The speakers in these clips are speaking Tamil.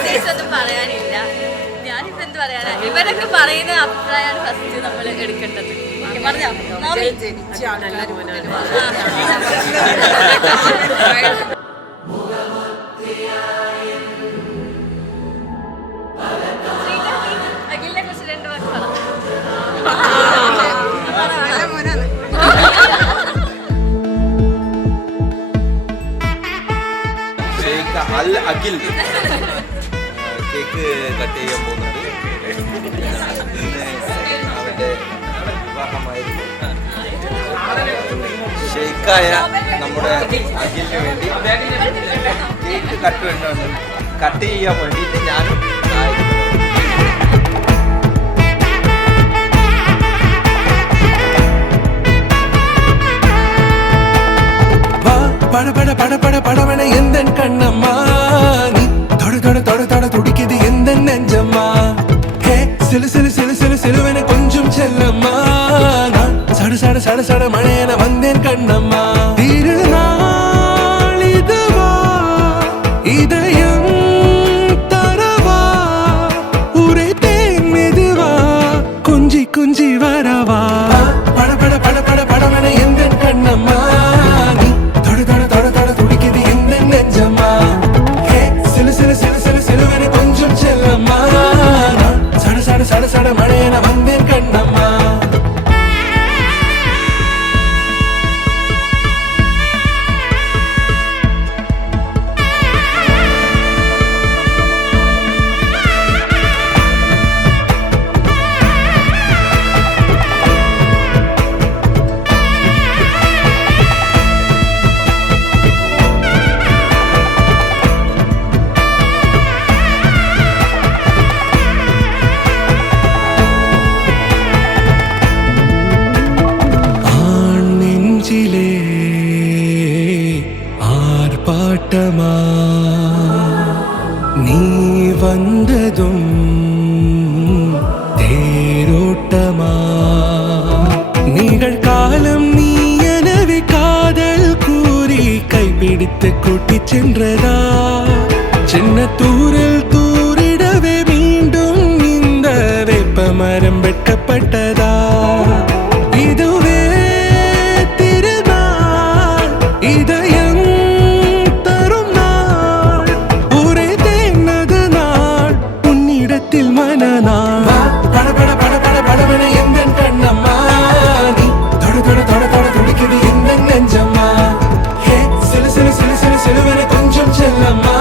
പ്രത്യേകിച്ചൊന്നും പറയാനില്ല. ഞാനിപ്പോ എന്ത് പറയാനാ, ഇവരൊക്കെ പറയുന്ന അഭിപ്രായമാണ് ഫസ്റ്റ് നമ്മൾ എടുക്കേണ്ടത്. പറഞ്ഞോ അഖിലിനെ കുറിച്ച് 2 വാക്ക് പറ. അൽ അഖിൽ കേക്ക് കട്ട് ചെയ്യാൻ പോകുന്നുണ്ട്. ഇന്ന് അവന്റെ വിവാഹമായിരുന്നു. ഷെയ്ക്കായ നമ്മുടെ അഖിലിന് വേണ്ടി കേക്ക് കട്ട് ചെയ്യാൻ വേണ്ടിയിട്ട് ഞാനും பட பட பட பட படவன எந்த கண்ணம்மா நீ தொட தொட தொட தொட துடிக்குது எந்த நெஞ்சம்மா ஹே சிலு சிலு சிலு சிலு சிலுவன கொஞ்சம் செல்லம்மா நான் சட சட சட சட மழையன வந்தேன் கண்ணம்மா திருநாள் இதுவா இதயம் தரவா ஊரே தேன் மெதுவா குஞ்சி குஞ்சி வரவா பட பட பட பட படவன எந்த கண்ணம்மா சட சட மழையன வந்தேன் கண்ணம்மா ஆர்ப்பாட்டமா நீ வந்ததும் தேரோட்டமா நிகழ்காலம் நீ எனவே காதல் கூறி கைப்பிடித்து கூட்டிச் சென்றதா சின்ன தூரில் தூரிடவே மீண்டும் இந்த வேப்ப மரம் வெட்கப்பட்டதா இதுவே திருநாள் இதயம் தரும் நாள் ஒரே தேனது நாள் உன்னிடத்தில் மனநாள் பட பட பட பட படவன எந்த கண்ணம்மா நீ தொட தொட தொட தொட துடிக்குது எந்த நெஞ்சம்மா ஹே சிலு சிலு சிலு சிலு சிலுவன கொஞ்சம் செல்லம்மா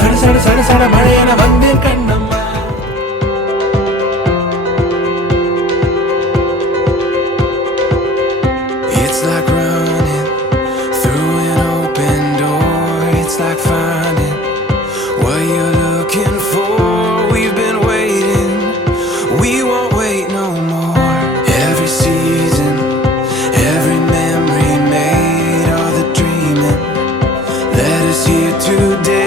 சட சட சட சட மழையன வந்தேன் Kannamma It's like running through an open door. It's like finding what you're looking for. We've been waiting, we won't wait no more. Every season, every memory made all the dreaming led us here today.